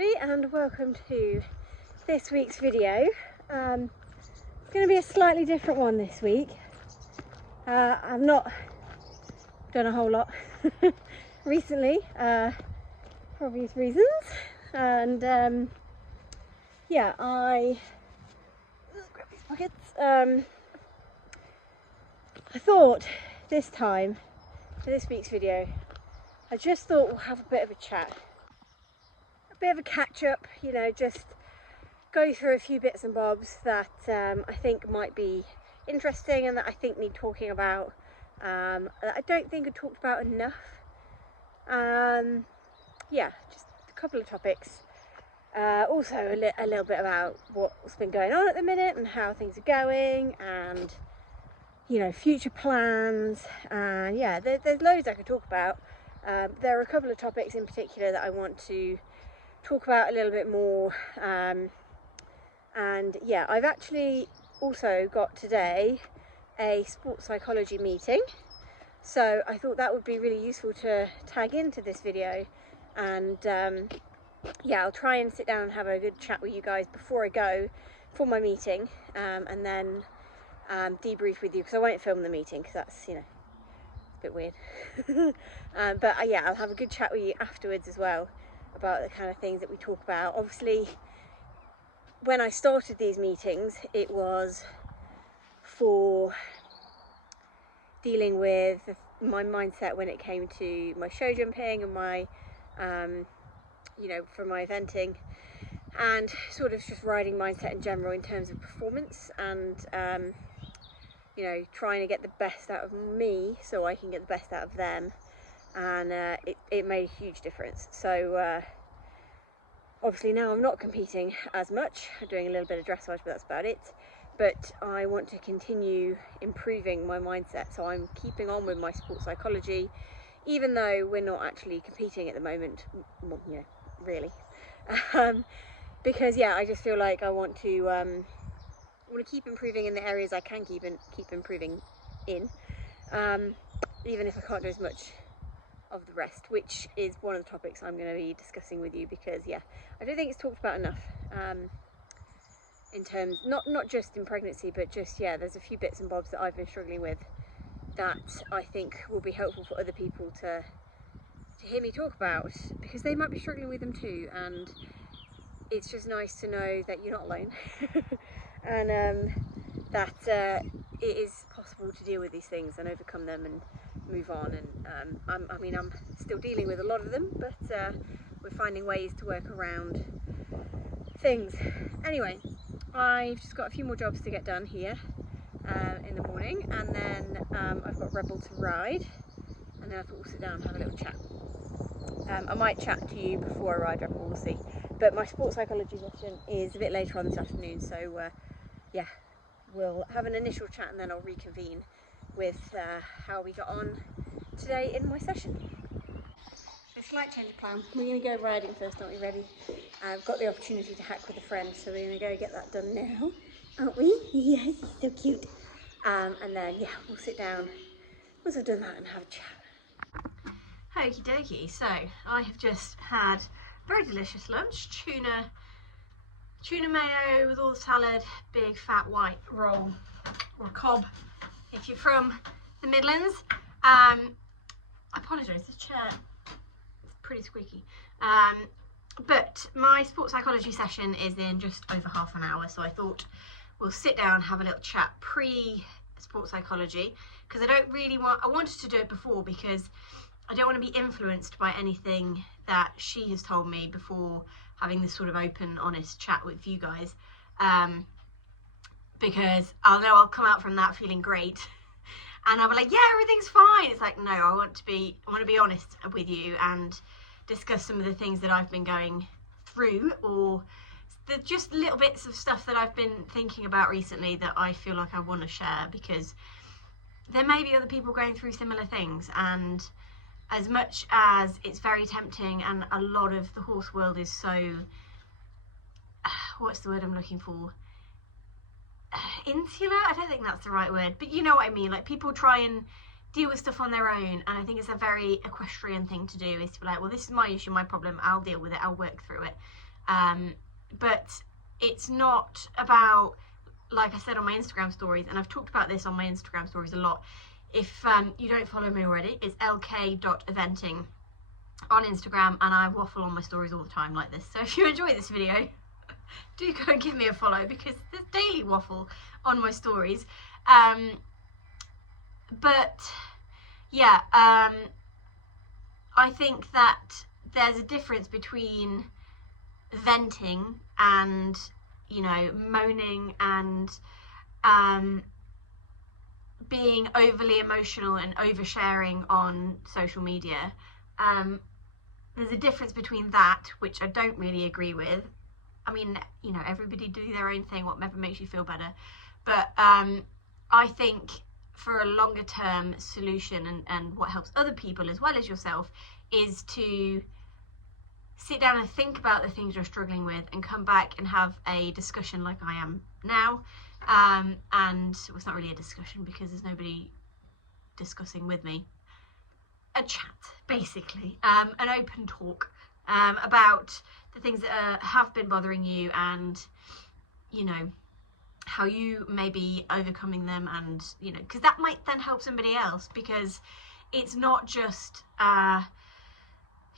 everybody, and welcome to this week's video. It's going to be a slightly different one this week. I've not done a whole lot recently, for obvious reasons, and yeah, grab these pockets. I thought this time, for this week's video, I just thought we'll have a bit of a chat. A bit of a catch up, you know, just go through a few bits and bobs that I think might be interesting and that I think need talking about, that I don't think are talked about enough. Yeah, just a couple of topics. Also a little bit about what's been going on at the minute and how things are going, and you know, future plans, and yeah, there's loads I could talk about. There are a couple of topics in particular that I want to talk about a little bit more, and yeah, I've actually also got today a sports psychology meeting, so I thought that would be really useful to tag into this video, and yeah, I'll try and sit down and have a good chat with you guys before I go for my meeting, and then debrief with you, because I won't film the meeting because that's, you know, a bit weird. But yeah, I'll have a good chat with you afterwards as well about the kind of things that we talk about. Obviously, when I started these meetings, it was for dealing with my mindset when it came to my show jumping and my you know, for my eventing, and sort of just riding mindset in general in terms of performance, and you know, trying to get the best out of me so I can get the best out of them, and it made a huge difference. So obviously now I'm not competing as much. I'm doing a little bit of dressage, but that's about it. But I want to continue improving my mindset, so I'm keeping on with my sports psychology, even though we're not actually competing at the moment. Well, you know, really, because yeah, I just feel like I want to keep improving in the areas I can keep improving in, even if I can't do as much of the rest, which is one of the topics I'm going to be discussing with you, because yeah, I don't think it's talked about enough, in terms, not just in pregnancy, but just, yeah, there's a few bits and bobs that I've been struggling with that I think will be helpful for other people to hear me talk about, because they might be struggling with them too, and it's just nice to know that you're not alone. And that it is possible to deal with these things and overcome them and move on, and I mean, I'm still dealing with a lot of them, but we're finding ways to work around things. Anyway, I've just got a few more jobs to get done here in the morning, and then I've got Rebel to ride, and then I thought we'll sit down and have a little chat. I might chat to you before I ride Rebel, we'll see, but my sports psychology session is a bit later on this afternoon, so yeah, we'll have an initial chat and then I'll reconvene with how we got on today in my session. A slight change of plan. We're going to go riding first, aren't we? Ready? I've got the opportunity to hack with a friend, so we're going to go get that done now, aren't we? Yes, so cute. And then yeah, we'll sit down once I've done that and have a chat. Okie dokie, so I have just had a very delicious lunch, tuna mayo with all the salad, big fat white roll, or cob if you're from the Midlands. I apologise, this chair is pretty squeaky. But my sports psychology session is in just over half an hour, so I thought we'll sit down, have a little chat pre-sports psychology, because I wanted to do it before, because I don't want to be influenced by anything that she has told me before having this sort of open, honest chat with you guys, because I'll come out from that feeling great, and I'll be like, yeah, everything's fine. It's like, no, I want to be honest with you and discuss some of the things that I've been going through, or just little bits of stuff that I've been thinking about recently that I feel like I want to share, because there may be other people going through similar things, and as much as it's very tempting, and a lot of the horse world is so, what's the word I'm looking for? Insular? I don't think that's the right word, but you know what I mean. Like, people try and deal with stuff on their own, and I think it's a very equestrian thing to do, is to be like, well, this is my issue, my problem, I'll deal with it, I'll work through it. But it's not about, like I said on my Instagram stories, and I've talked about this on my Instagram stories a lot. If you don't follow me already, it's lk.eventing on Instagram, and I waffle on my stories all the time like this. So if you enjoy this video, do go and give me a follow, because there's daily waffle on my stories. But yeah, I think that there's a difference between venting and, you know, moaning and being overly emotional and oversharing on social media. There's a difference between that, which I don't really agree with. I mean, you know, everybody do their own thing, whatever makes you feel better. But I think for a longer term solution, and what helps other people as well as yourself, is to sit down and think about the things you're struggling with and come back and have a discussion like I am now. And well, it's not really a discussion because there's nobody discussing with me. A chat, basically, an open talk about the things that have been bothering you, and, you know, how you may be overcoming them, and, you know, because that might then help somebody else, because it's not just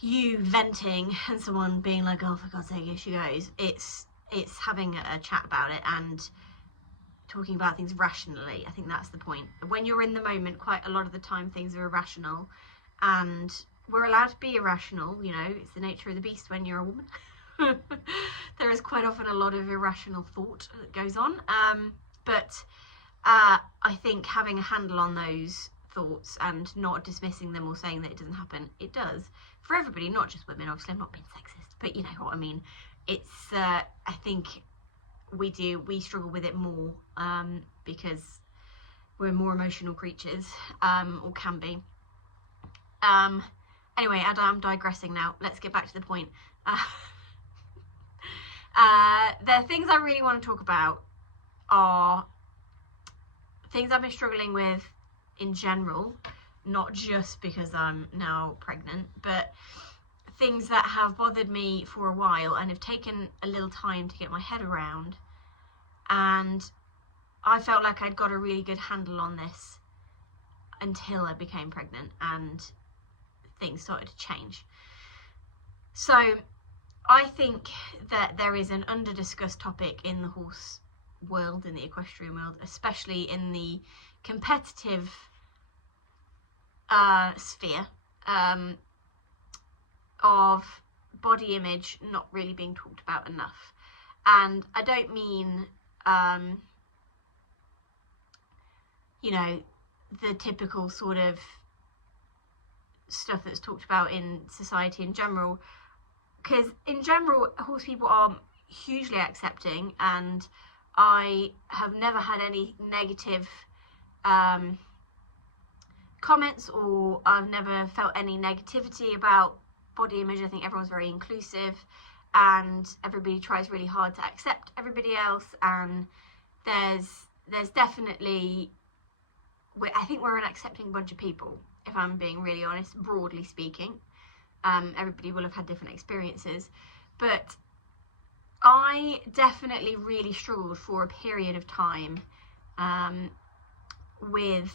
you venting and someone being like, oh, for God's sake, here she goes. It's having a chat about it and talking about things rationally. I think that's the point. When you're in the moment, quite a lot of the time things are irrational, and we're allowed to be irrational, you know, it's the nature of the beast when you're a woman. There is quite often a lot of irrational thought that goes on, but I think having a handle on those thoughts and not dismissing them or saying that it doesn't happen, it does, for everybody, not just women. Obviously I'm not being sexist, but you know what I mean. It's I think we struggle with it more, because we're more emotional creatures, or can be. Anyway, I'm digressing now. Let's get back to the point. The things I really want to talk about are things I've been struggling with in general, not just because I'm now pregnant, but things that have bothered me for a while and have taken a little time to get my head around. And I felt like I'd got a really good handle on this until I became pregnant and things started to change. So I think that there is an under-discussed topic in the horse world, in the equestrian world, especially in the competitive sphere, of body image not really being talked about enough. And I don't mean, you know, the typical sort of stuff that's talked about in society in general, because in general horse people are hugely accepting, and I have never had any negative comments, or I've never felt any negativity about body image. I think everyone's very inclusive and everybody tries really hard to accept everybody else, and there's definitely, I think we're an accepting bunch of people, if I'm being really honest, broadly speaking. Everybody will have had different experiences, but I definitely really struggled for a period of time with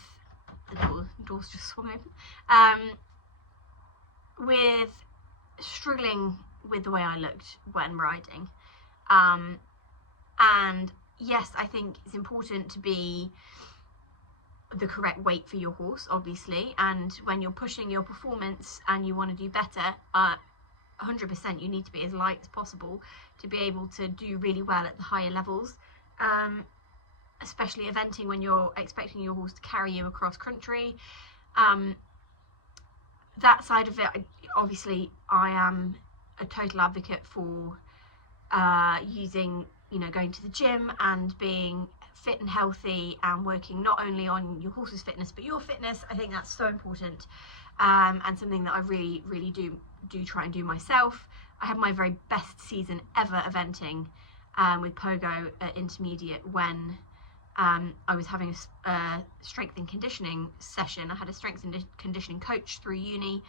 the doors just swung open, with struggling with the way I looked when riding. And yes, I think it's important to be the correct weight for your horse, obviously, and when you're pushing your performance and you want to do better, 100% you need to be as light as possible to be able to do really well at the higher levels, especially eventing when you're expecting your horse to carry you across country. That side of it, obviously I am a total advocate for using, you know, going to the gym and being fit and healthy and working not only on your horse's fitness but your fitness. I think that's so important, and something that I really do try and do myself. I had my very best season ever eventing with Pogo at intermediate when I was having a strength and conditioning session. I had a strength and conditioning coach through uni,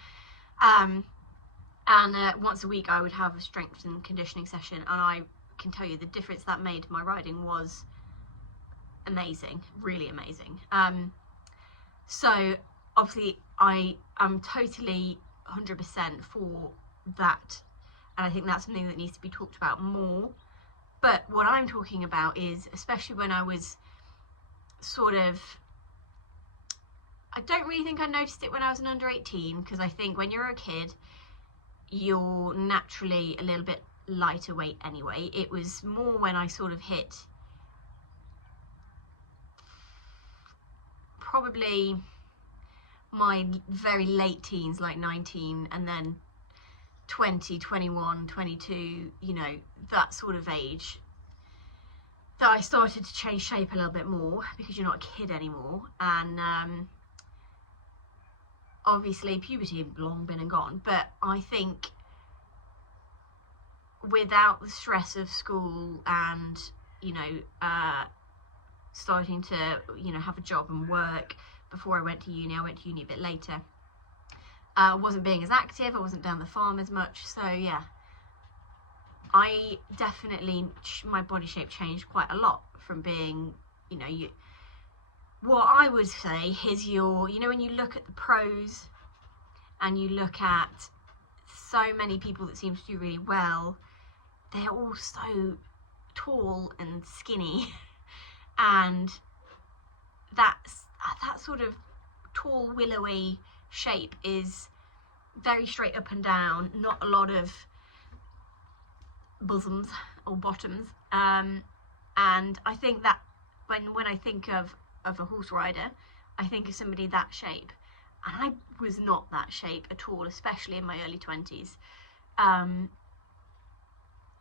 And once a week I would have a strength and conditioning session, and I can tell you the difference that made to my riding was amazing, really amazing. So obviously I am totally 100% for that, and I think that's something that needs to be talked about more. But what I'm talking about is, especially when I was sort of, I don't really think I noticed it when I was an under 18, because I think when you're a kid you're naturally a little bit lighter weight anyway. It was more when I sort of hit probably my very late teens, like 19, and then 20, 21, 22, you know, that sort of age, that I started to change shape a little bit more, because you're not a kid anymore. And obviously puberty had long been and gone, but I think without the stress of school and, you know, starting to, you know, have a job and work before I went to uni a bit later, I wasn't being as active, I wasn't down the farm as much, so yeah, I definitely, my body shape changed quite a lot from being, you know, what I would say is your, you know, when you look at the pros and you look at so many people that seem to do really well, they're all so tall and skinny, and that sort of tall, willowy shape is very straight up and down, not a lot of bosoms or bottoms, and I think that when I think of a horse rider, I think of somebody that shape, and I was not that shape at all, especially in my early 20s,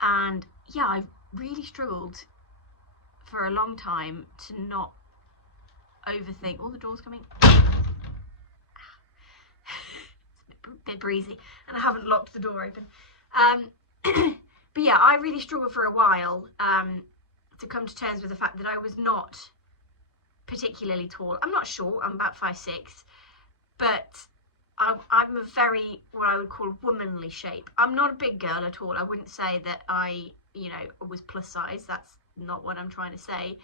and yeah, I really struggled for a long time to not overthink. All the doors coming. It's a bit breezy, and I haven't locked the door open. But yeah, I really struggled for a while to come to terms with the fact that I was not particularly tall. I'm not short, I'm about 5'6", but I'm a very, what I would call, womanly shape. I'm not a big girl at all. I wouldn't say that I, you know, was plus size. That's not what I'm trying to say.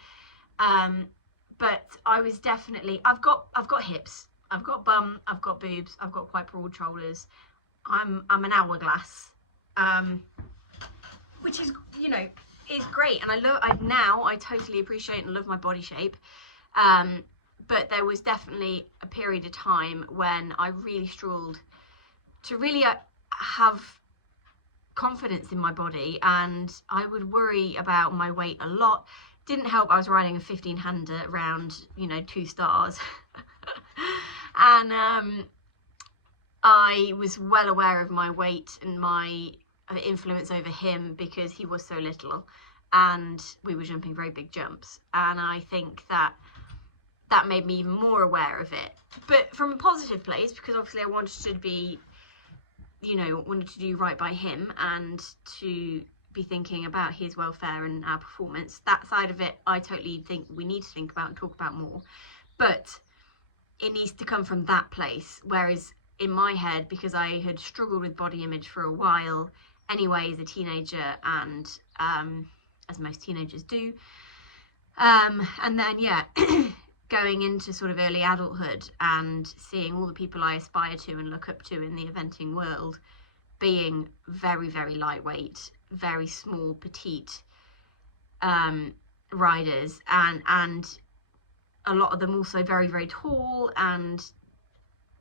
But I was definitely, I've got hips, I've got bum, I've got boobs, I've got quite broad shoulders. I'm an hourglass, which is, you know, is great, and I totally appreciate and love my body shape. But there was definitely a period of time when I really struggled to really have confidence in my body, and I would worry about my weight a lot. Didn't help, I was riding a 15-hander around, you know, 2 stars. And I was well aware of my weight and my influence over him, because he was so little and we were jumping very big jumps, and I think that made me even more aware of it, but from a positive place, because obviously I wanted to be, you know, wanted to do right by him and to be thinking about his welfare and our performance. That side of it I totally think we need to think about and talk about more, but it needs to come from that place. Whereas in my head, because I had struggled with body image for a while anyway as a teenager, and as most teenagers do, and then yeah going into sort of early adulthood and seeing all the people I aspire to and look up to in the eventing world being very, very lightweight, very small, petite riders, and a lot of them also very, very tall, and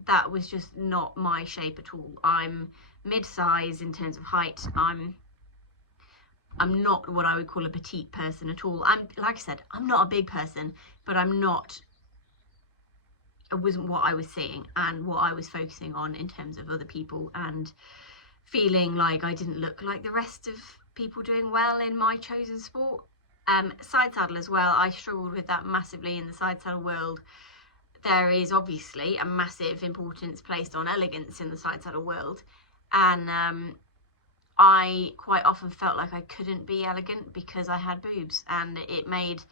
that was just not my shape at all. I'm mid-size in terms of height. I'm not what I would call a petite person at all. I'm, like I said, I'm not a big person, but it wasn't what I was seeing and what I was focusing on in terms of other people, and feeling like I didn't look like the rest of people doing well in my chosen sport. Side saddle as well, I struggled with that massively in the side saddle world. There is obviously a massive importance placed on elegance in the side saddle world, and I quite often felt like I couldn't be elegant because I had boobs, and it made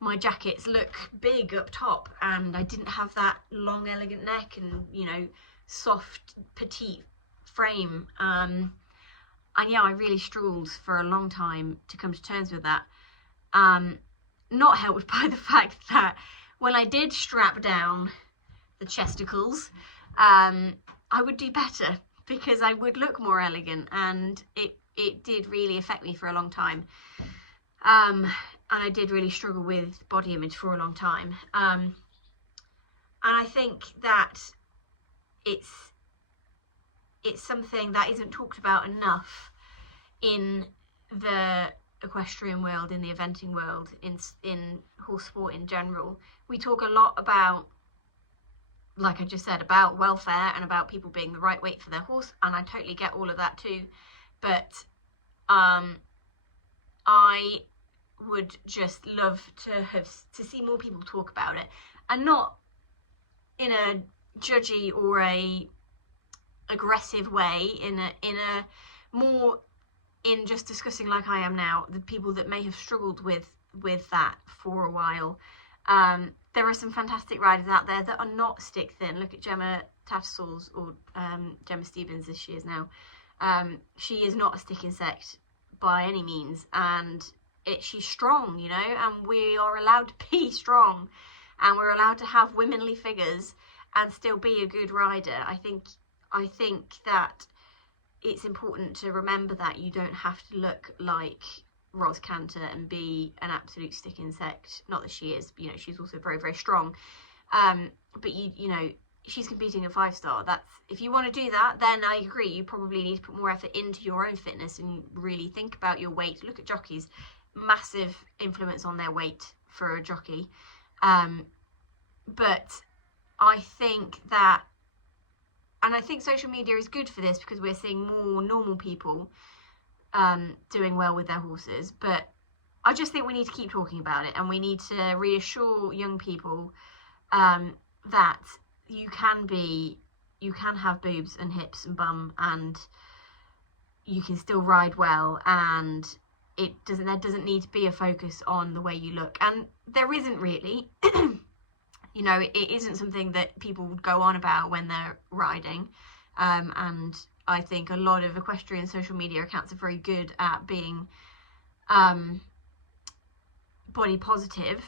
my jackets look big up top, and I didn't have that long elegant neck and, you know, soft petite frame. And yeah, I really struggled for a long time to come to terms with that. Not helped by the fact that when I did strap down the chesticles, I would do better because I would look more elegant, and it did really affect me for a long time. And I did really struggle with body image for a long time. And I think that it's something that isn't talked about enough in the equestrian world, in the eventing world, in horse sport in general. We talk a lot about, like I just said, about welfare and about people being the right weight for their horse, and I totally get all of that too, but I would just love to see more people talk about it, and not in a judgy or a aggressive way, in a more in just discussing, like I am now, the people that may have struggled with that for a while. There are some fantastic riders out there that are not stick thin. Look at Gemma Tattersall's, or Gemma Stevens as she is now. She is not a stick insect by any means, and she's strong, you know, and we are allowed to be strong, and we're allowed to have womanly figures and still be a good rider. I think that it's important to remember that you don't have to look like Ros Cantor and be an absolute stick insect. Not that she is, you know, she's also very, very strong. But you know, she's competing at 5-star. That's, if you want to do that, then I agree, you probably need to put more effort into your own fitness and really think about your weight. Look at jockeys, massive influence on their weight for a jockey. But I think that, and I think social media is good for this because we're seeing more normal people doing well with their horses. But I just think we need to keep talking about it, and we need to reassure young people that you can have boobs and hips and bum, and you can still ride well, and there doesn't need to be a focus on the way you look. And there isn't really. You know, it isn't something that people would go on about when they're riding. And I think a lot of equestrian social media accounts are very good at being body positive.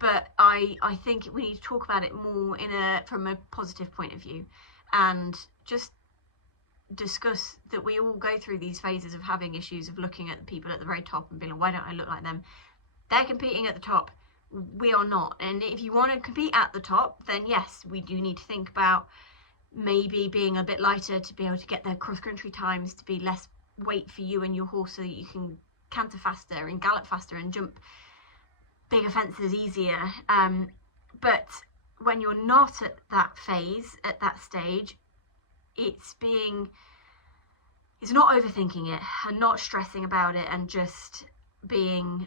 But I think we need to talk about it more from a positive point of view, and just discuss that we all go through these phases of having issues, of looking at the people at the very top and being like, why don't I look like them? They're competing at the top. We are not. And if you want to compete at the top, then yes, we do need to think about maybe being a bit lighter to be able to get their cross-country times, to be less weight for you and your horse, so that you can canter faster and gallop faster and jump bigger fences easier. But when you're not at that phase, at that stage, it's not overthinking it and not stressing about it, and just being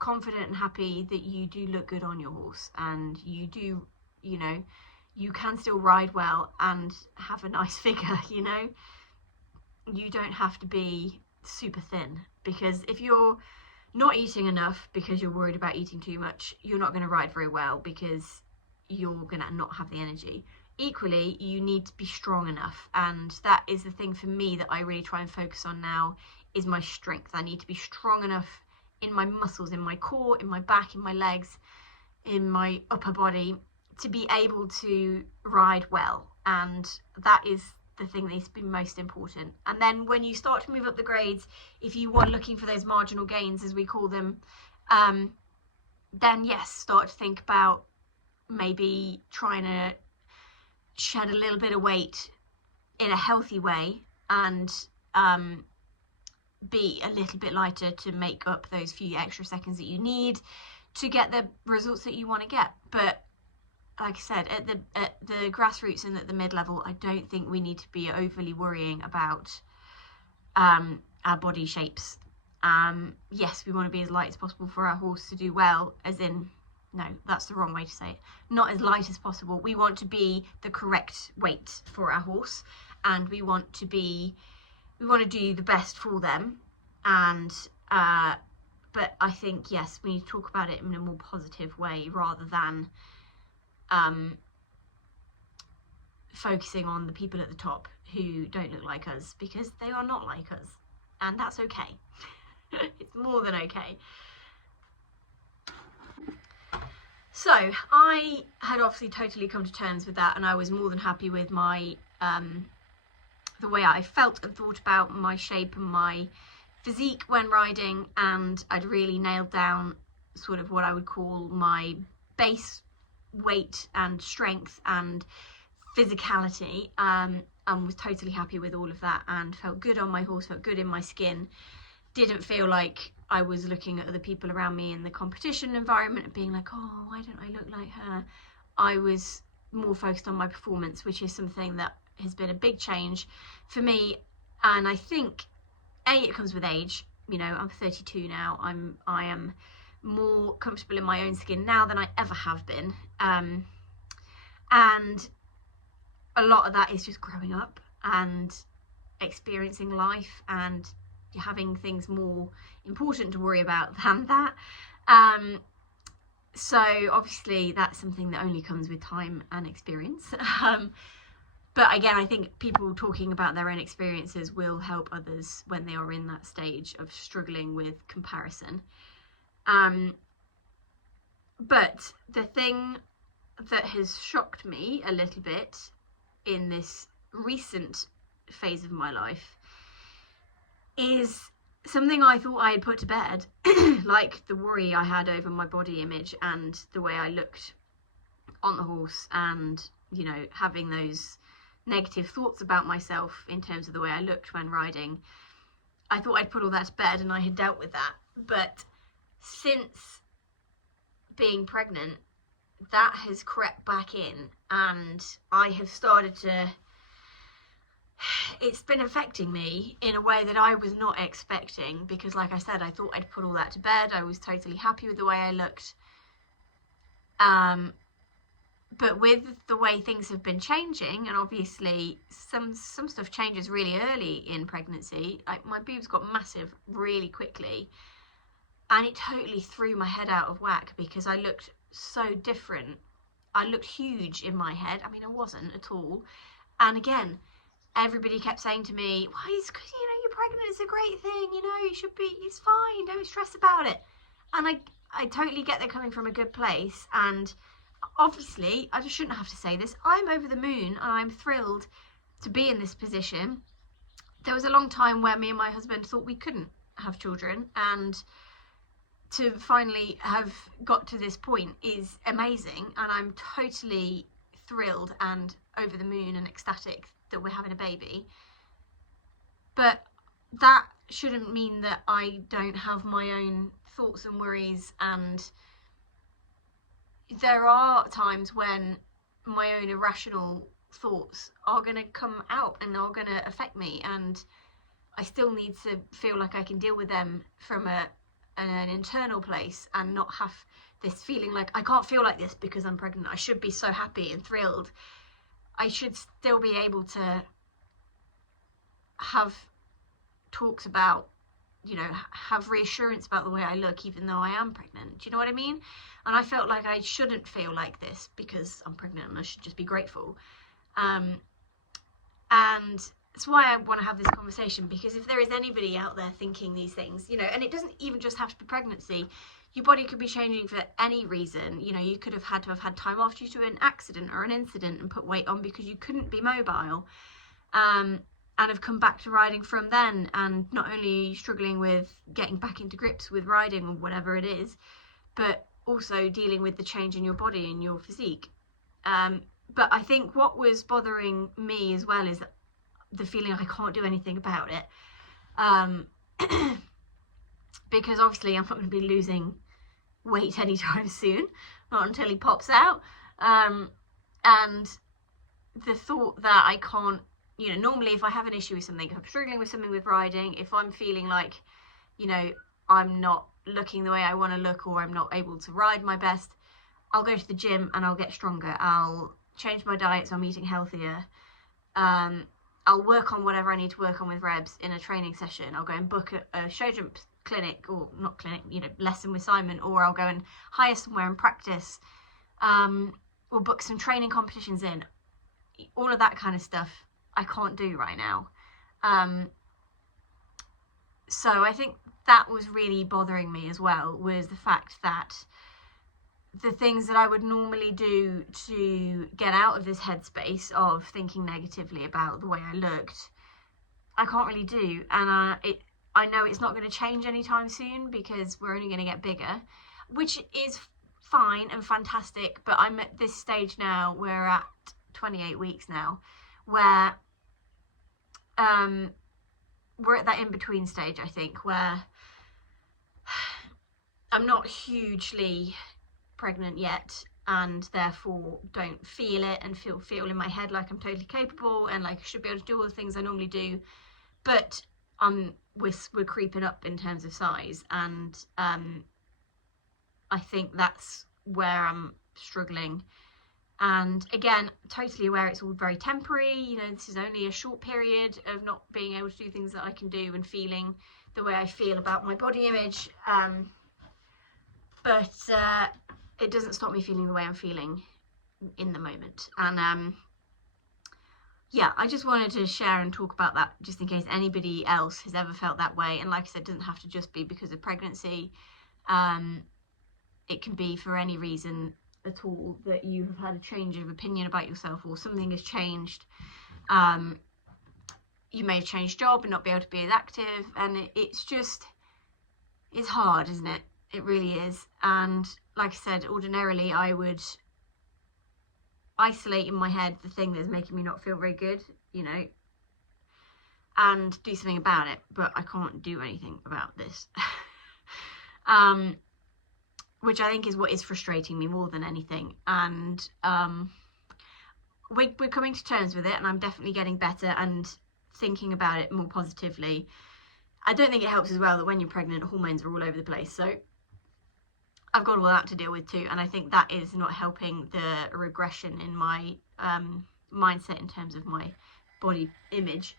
confident and happy that you do look good on your horse, and you do, you know, you can still ride well and have a nice figure. You know, you don't have to be super thin, because if you're not eating enough because you're worried about eating too much, you're not going to ride very well, because you're going to not have the energy. Equally, you need to be strong enough, and that is the thing for me that I really try and focus on now, is my strength. I need to be strong enough in my muscles, in my core, in my back, in my legs, in my upper body, to be able to ride well. And that is the thing that's been most important. And then when you start to move up the grades, if you are looking for those marginal gains, as we call them, then yes, start to think about maybe trying to shed a little bit of weight in a healthy way, and be a little bit lighter to make up those few extra seconds that you need to get the results that you want to get. But like I said, at the grassroots and at the mid-level, I don't think we need to be overly worrying about our body shapes. Yes, we want to be as light as possible for our horse to do well, as in, no, that's the wrong way to say it. Not as light as possible. We want to be the correct weight for our horse, and we want to do the best for them. And but I think, yes, we need to talk about it in a more positive way, rather than focusing on the people at the top who don't look like us, because they are not like us, and that's okay. It's more than okay. So I had obviously totally come to terms with that, and I was more than happy with my the way I felt and thought about my shape and my physique when riding, and I'd really nailed down sort of what I would call my base weight and strength and physicality, and was totally happy with all of that, and felt good on my horse, felt good in my skin. Didn't feel like I was looking at other people around me in the competition environment and being like, oh, why don't I look like her? I was more focused on my performance, which is something that has been a big change for me. And I think it comes with age. You know, I'm 32 now. I am more comfortable in my own skin now than I ever have been. And a lot of that is just growing up and experiencing life and having things more important to worry about than that. So obviously that's something that only comes with time and experience. But again, I think people talking about their own experiences will help others when they are in that stage of struggling with comparison. But the thing that has shocked me a little bit in this recent phase of my life is something I thought I had put to bed, like the worry I had over my body image and the way I looked on the horse, and, you know, having those negative thoughts about myself in terms of the way I looked when riding. I thought I'd put all that to bed and I had dealt with that. But since being pregnant, that has crept back in, and I have started to, it's been affecting me in a way that I was not expecting, because like I said, I thought I'd put all that to bed. I was totally happy with the way I looked. But with the way things have been changing, and obviously some stuff changes really early in pregnancy, like my boobs got massive really quickly, and it totally threw my head out of whack because I looked so different. I looked huge in my head. I mean, I wasn't at all. And again, everybody kept saying to me, well, it's because, you know, you're pregnant, it's a great thing, you know, you should be, it's fine, don't stress about it. And I totally get they're coming from a good place, and obviously I just shouldn't have to say this, I'm over the moon and I'm thrilled to be in this position. There was a long time where me and my husband thought we couldn't have children, and to finally have got to this point is amazing, and I'm totally thrilled and over the moon and ecstatic that we're having a baby. But that shouldn't mean that I don't have my own thoughts and worries, and there are times when my own irrational thoughts are going to come out and are going to affect me, and I still need to feel like I can deal with them from an internal place and not have this feeling like I can't feel like this because I'm pregnant. I should be so happy and thrilled. I should still be able to have talks about, you know, have reassurance about the way I look even though I am pregnant. Do you know what I mean? And I felt like I shouldn't feel like this because I'm pregnant and I should just be grateful. And that's why I want to have this conversation, because if there is anybody out there thinking these things, you know, and it doesn't even just have to be pregnancy, your body could be changing for any reason. You know, you could have had time off due to an accident or an incident and put weight on because you couldn't be mobile, and have come back to riding from then, and not only struggling with getting back into grips with riding or whatever it is, but also dealing with the change in your body and your physique. But I think what was bothering me as well is the feeling I can't do anything about it. Because obviously I'm not going to be losing weight anytime soon, not until he pops out. And the thought that I can't, you know, normally if I have an issue with something, if I'm struggling with something with riding, if I'm feeling like, you know, I'm not looking the way I want to look, or I'm not able to ride my best, I'll go to the gym and I'll get stronger. I'll change my diet so I'm eating healthier. I'll work on whatever I need to work on with Rebs in a training session. I'll go and book a show jump clinic, or not clinic, you know, lesson with Simon, or I'll go and hire somewhere and practice, or book some training competitions in. all of that kind of stuff I can't do right now. So I think that was really bothering me as well, was the fact that the things that I would normally do to get out of this headspace of thinking negatively about the way I looked, I can't really do. And I know it's not going to change anytime soon, because we're only going to get bigger, which is fine and fantastic. But I'm at this stage now, we're at 28 weeks now, where we're at that in-between stage, I think, where I'm not hugely pregnant yet, and therefore don't feel it and feel in my head like I'm totally capable and like I should be able to do all the things I normally do. But we're creeping up in terms of size, and I think that's where I'm struggling. And again, totally aware it's all very temporary. You know, this is only a short period of not being able to do things that I can do and feeling the way I feel about my body image. But it doesn't stop me feeling the way I'm feeling in the moment. And yeah, I just wanted to share and talk about that, just in case anybody else has ever felt that way. And like I said, it doesn't have to just be because of pregnancy. It can be for any reason at all that you have had a change of opinion about yourself, or something has changed. You may have changed job and not be able to be as active, and it's hard, isn't it? It really is. And like I said, ordinarily I would isolate in my head the thing that's making me not feel very good, you know, and do something about it. But I can't do anything about this. Which I think is what is frustrating me more than anything. And we're coming to terms with it, and I'm definitely getting better and thinking about it more positively. I don't think it helps as well that when you're pregnant, hormones are all over the place. So I've got all that to deal with too, and I think that is not helping the regression in my mindset in terms of my body image.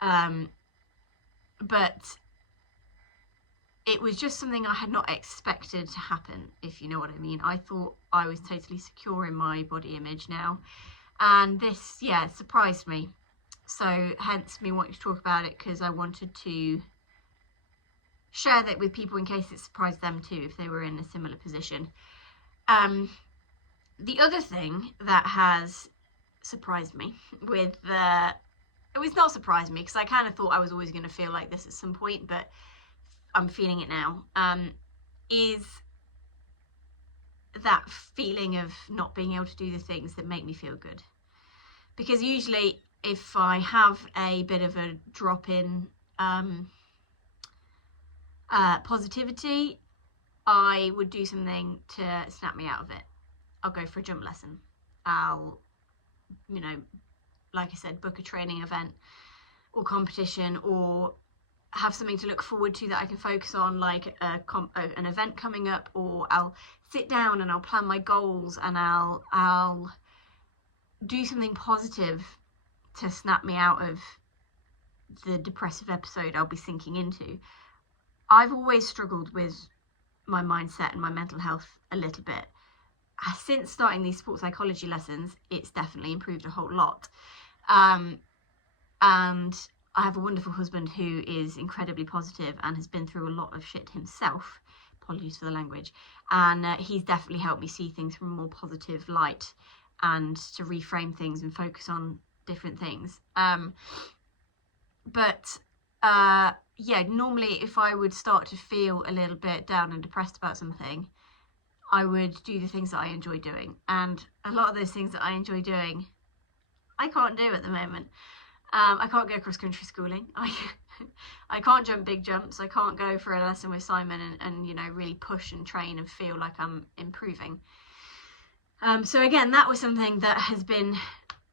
But it was just something I had not expected to happen, if you know what I mean. I thought I was totally secure in my body image now, and this, yeah, surprised me. So hence me wanting to talk about it, because I wanted to share that with people in case it surprised them too, if they were in a similar position. The other thing that has surprised me with it was not surprised me, because I kind of thought I was always going to feel like this at some point, but I'm feeling it now, is that feeling of not being able to do the things that make me feel good. Because usually if I have a bit of a drop in positivity, I would do something to snap me out of it. I'll go for a jump lesson. I'll, you know, like I said, book a training event or competition, or have something to look forward to that I can focus on, like an event coming up, or I'll sit down and I'll plan my goals, and I'll do something positive to snap me out of the depressive episode I'll be sinking into. I've always struggled with my mindset and my mental health a little bit. Since starting these sports psychology lessons, it's definitely improved a whole lot. And I have a wonderful husband who is incredibly positive and has been through a lot of shit himself. Apologies for the language. And he's definitely helped me see things from a more positive light and to reframe things and focus on different things. Yeah, normally if I would start to feel a little bit down and depressed about something, I would do the things that I enjoy doing. And a lot of those things that I enjoy doing, I can't do at the moment. I can't go cross-country schooling. I can't jump big jumps. I can't go for a lesson with Simon and you know, really push and train and feel like I'm improving. So again, that was something that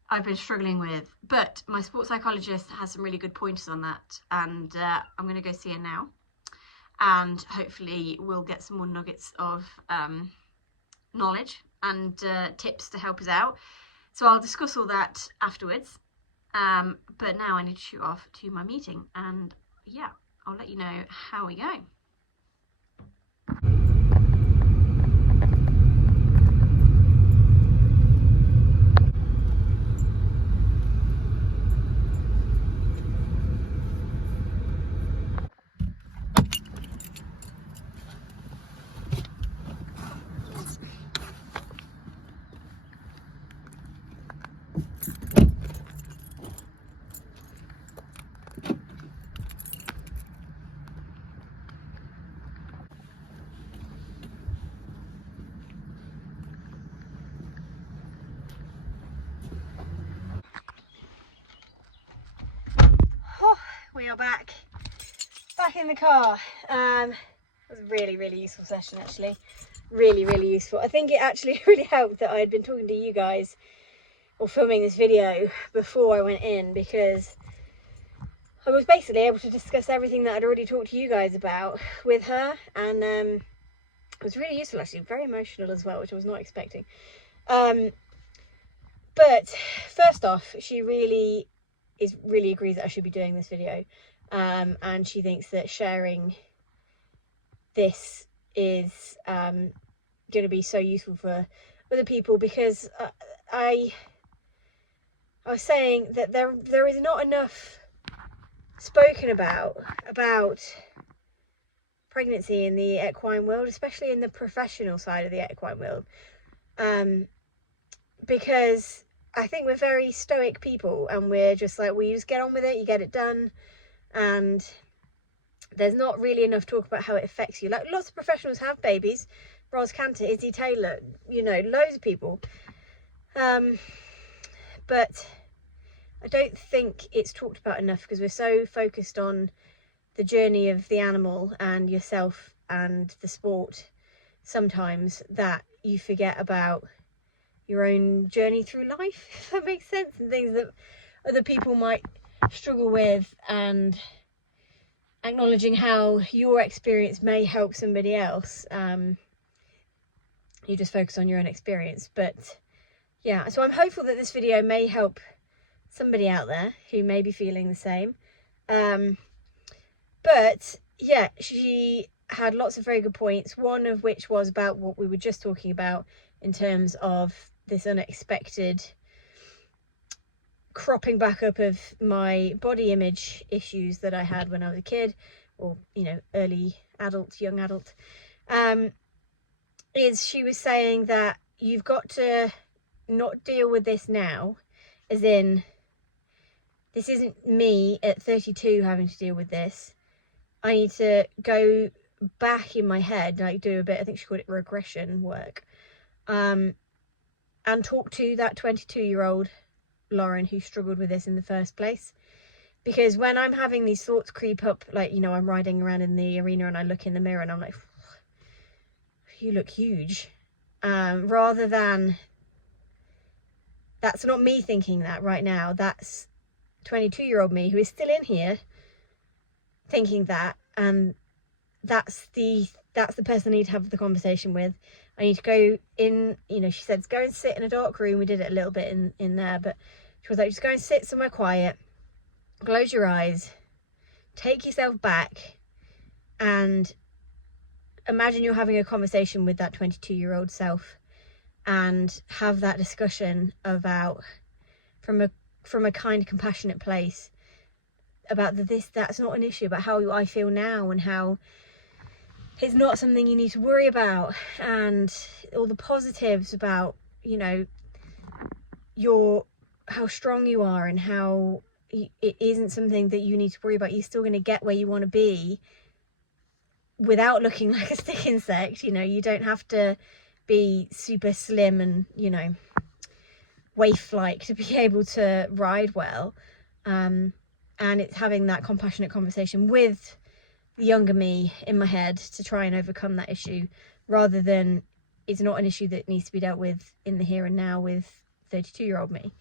I've been struggling with. But my sports psychologist has some really good pointers on that, and I'm going to go see her now. And hopefully we'll get some more nuggets of knowledge and tips to help us out. So I'll discuss all that afterwards. But now I need to shoot off to my meeting, and yeah, I'll let you know how we go. we are back in the car. It was a really useful session, actually. Really useful. I think it actually really helped that I had been talking to you guys or filming this video before I went in, because I was basically able to discuss everything that I'd already talked to you guys about with her, and it was really useful, actually. Very emotional as well, which I was not expecting. But first off, she really agrees that I should be doing this video, and she thinks that sharing this is going to be so useful for other people, because I was saying that there is not enough spoken about pregnancy in the equine world, especially in the professional side of the equine world, because I think we're very stoic people, and we're just like, well, you just get on with it, you get it done, and there's not really enough talk about how it affects you. Like, lots of professionals have babies. Roz Cantor, Izzy Taylor, you know, loads of people. But I don't think it's talked about enough, because we're so focused on the journey of the animal and yourself and the sport sometimes, that you forget about your own journey through life, if that makes sense, and things that other people might struggle with, and acknowledging how your experience may help somebody else. You just focus on your own experience. But yeah, so I'm hopeful that this video may help somebody out there who may be feeling the same. But yeah, she had lots of very good points, one of which was about what we were just talking about in terms of this unexpected cropping back up of my body image issues that I had when I was a kid, or, you know, early adult, young adult. Is she was saying that you've got to not deal with this now, as in, this isn't me at 32 having to deal with this. I need to go back in my head, like do a bit, I think she called it regression work, and talk to that 22-year-old Lauren who struggled with this in the first place. Because when I'm having these thoughts creep up, like, you know, I'm riding around in the arena and I look in the mirror and I'm like, you look huge, rather than, that's not me thinking that right now, that's 22-year-old me who is still in here thinking that, and that's the person I need to have the conversation with. I need to go in, you know, she said, go and sit in a dark room. We did it a little bit in there, but she was like, just go and sit somewhere quiet, close your eyes, take yourself back, and imagine you're having a conversation with that 22-year-old self, and have that discussion about, from a kind, compassionate place, about that's not an issue, about how I feel now, and how it's not something you need to worry about, and all the positives about, you know, how strong you are, and how it isn't something that you need to worry about. You're still going to get where you want to be without looking like a stick insect. You know, you don't have to be super slim and, you know, waif-like to be able to ride well. And it's having that compassionate conversation with the younger me in my head to try and overcome that issue, rather than, it's not an issue that needs to be dealt with in the here and now with 32-year-old me,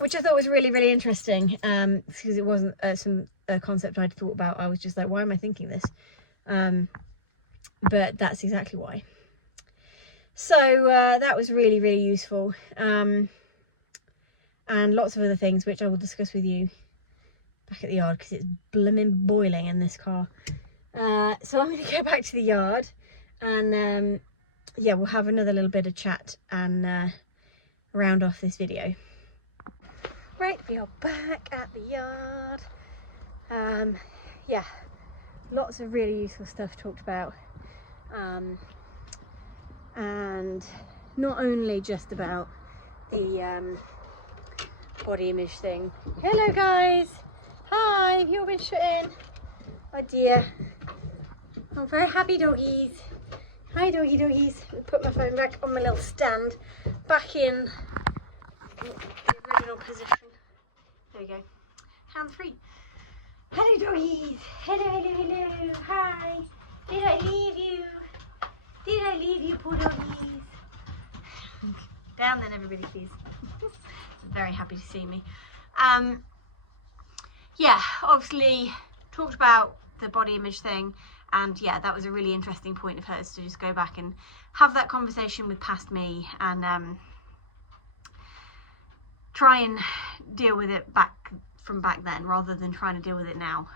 which I thought was really interesting, because it wasn't a concept I'd thought about. I was just like, why am I thinking this? But that's exactly why. So that was really useful, and lots of other things which I will discuss with you back at the yard, because it's blooming boiling in this car. So I'm going to go back to the yard, and yeah, we'll have another little bit of chat and round off this video. Right, we are back at the yard. Yeah, lots of really useful stuff talked about, and not only just about the body image thing. Hello guys, hi, have you all been shut in? Oh dear, I'm very happy doggies. Hi doggies. Put my phone back on my little stand, back in the original position. There we go, hands free. Hello doggies! Hello, hello, hello! Hi! Did I leave you? Did I leave you, poor doggies? Down then, everybody, please. Very happy to see me. Yeah, obviously talked about the body image thing, and yeah, that was a really interesting point of hers, to just go back and have that conversation with past me and try and deal with it from back then, rather than trying to deal with it now.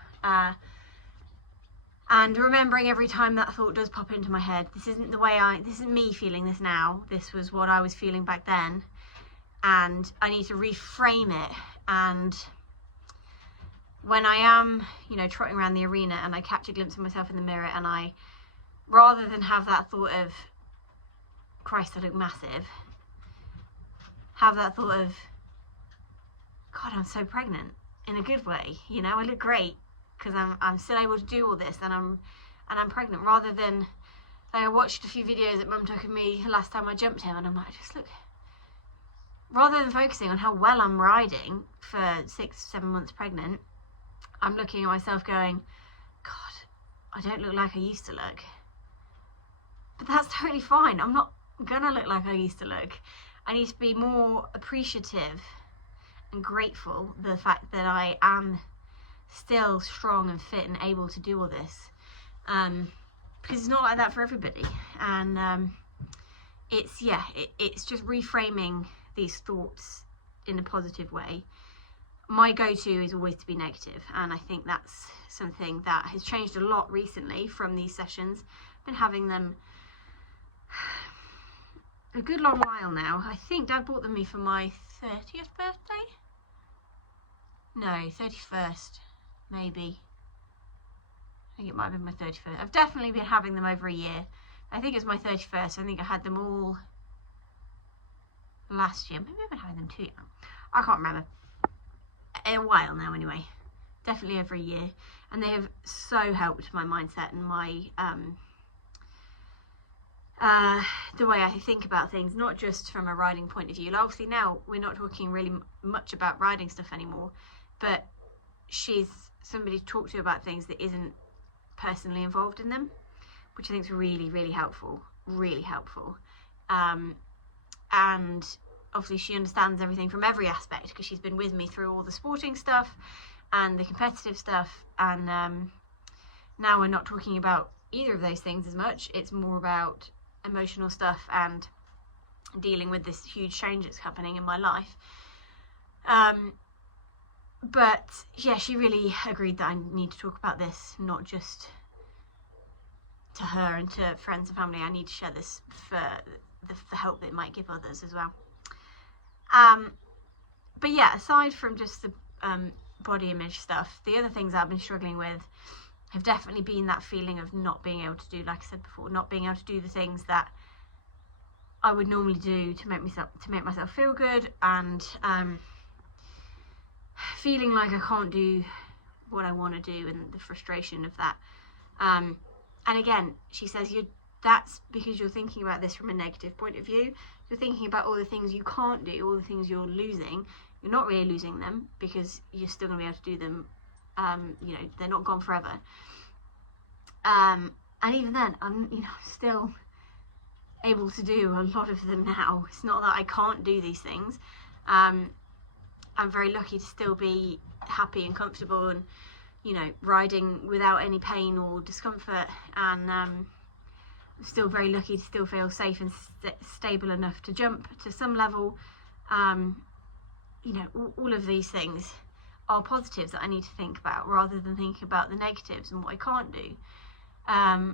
And remembering every time that thought does pop into my head, this isn't me feeling this now, this was what I was feeling back then, and I need to reframe it. And when I am, trotting around the arena and I catch a glimpse of myself in the mirror, and I, rather than have that thought of, Christ, I look massive, have that thought of, God, I'm so pregnant, in a good way, I look great, because I'm still able to do all this, and I'm pregnant, rather than, I watched a few videos that Mum took of me last time I jumped him, and I'm like, just look, rather than focusing on how well I'm riding for 6-7 months pregnant, I'm looking at myself going, God, I don't look like I used to look. But that's totally fine. I'm not gonna look like I used to look. I need to be more appreciative and grateful the fact that I am still strong and fit and able to do all this. Because it's not like that for everybody. And it's just reframing these thoughts in a positive way. My go-to is always to be negative, and I think that's something that has changed a lot recently from these sessions. I've been having them a good long while now. I think Dad bought them me for my 30th birthday? No, 31st, maybe. I think it might have been my 31st. I've definitely been having them over a year. I think it's my 31st. I think I had them all last year. Maybe I've been having them too young. I can't remember. A while now anyway, definitely over a year, and they have so helped my mindset and my the way I think about things, not just from a riding point of view. Obviously now we're not talking really much about riding stuff anymore, but she's somebody to talk to about things that isn't personally involved in them, which I think is really, really helpful, and obviously she understands everything from every aspect, because she's been with me through all the sporting stuff and the competitive stuff, and now we're not talking about either of those things as much. It's more about emotional stuff and dealing with this huge change that's happening in my life. But yeah, she really agreed that I need to talk about this, not just to her and to friends and family. I need to share this for the help that it might give others as well. But yeah, aside from just the body image stuff, the other things I've been struggling with have definitely been that feeling of not being able to do, like I said before, not being able to do the things that I would normally do to make myself feel good, and feeling like I can't do what I want to do, and the frustration of that. And again, she says that's because you're thinking about this from a negative point of view. You're thinking about all the things you can't do, all the things you're losing. You're not really losing them, because you're still going to be able to do them. They're not gone forever. And even then, I'm still able to do a lot of them now. It's not that I can't do these things. I'm very lucky to still be happy and comfortable, and riding without any pain or discomfort, and I'm still very lucky to still feel safe and stable enough to jump to some level. All of these things are positives that I need to think about, rather than thinking about the negatives and what I can't do,